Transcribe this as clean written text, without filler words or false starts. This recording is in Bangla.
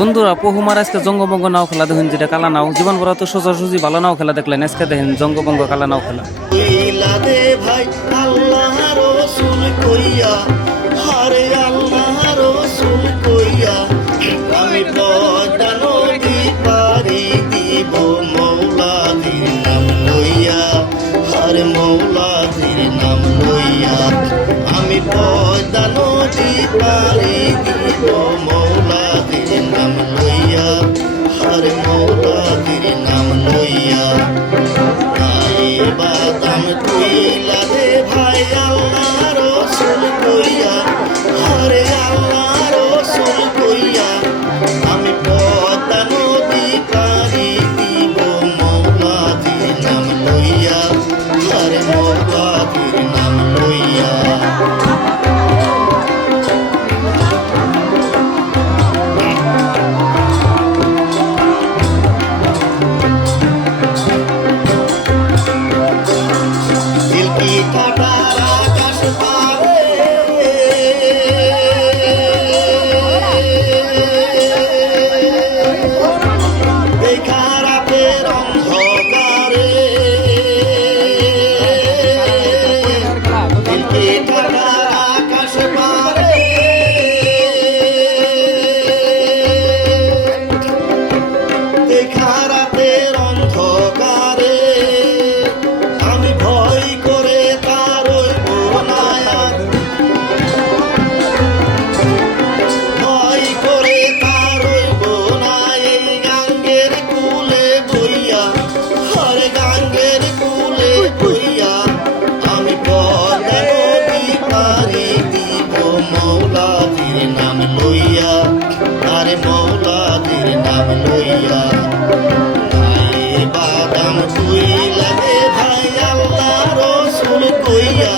বন্ধুরা পহুমার আজকে জঙ্গবঙ্গ নাও খেলা দেখুন, যেটা কালা নাও জীবন ভরা তো সোজাসুজি ভালো নাও খেলা দেখলেন, আজকে দেখেন জঙ্গবঙ্গ কালা নাও খেলা। ভাই আল্লাহ রসুল কইয়া হরে আল্লাহ রসুল কইয়া আমি পদ্মা নদী পারি দিব মৌলাদির নাম লইয়া হরে মৌলাদির নাম লইয়া আমি পদ্মা নদী পারি দিব মৌলাদির নাম লইয়া হরে মৌলাদির নাম লইয়া বাদাম কইলা দে ভাই আল্লাহ রসুল কইয়া হরে আল্লাহ রসুল কইয়া আমি পদ্মা নদী পারি দিব মৌলাদির নাম লইয়া হরে মৌলাদির নাম লইয়া বাদাম কইলা দে ভাই আল্লাহ রসুল কইয়া